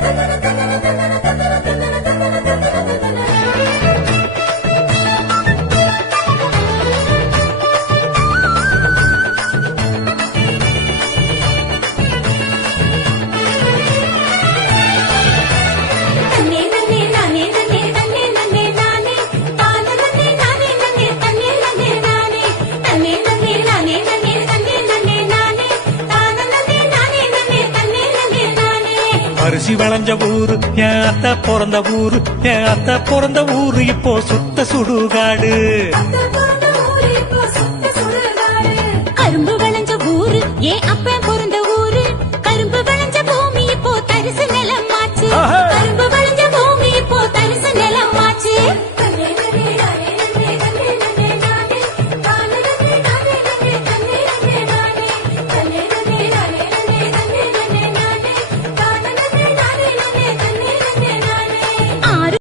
Thank you. அரிசி விளைஞ்ச ஊரு என் அத்தை பிறந்த ஊரு என் அத்தை பிறந்த ஊரு இப்போ சுத்த சுடுகாடு. அத்தை பிறந்த கரும்பு விளைஞ்ச ஊரு ஏன் அப்ப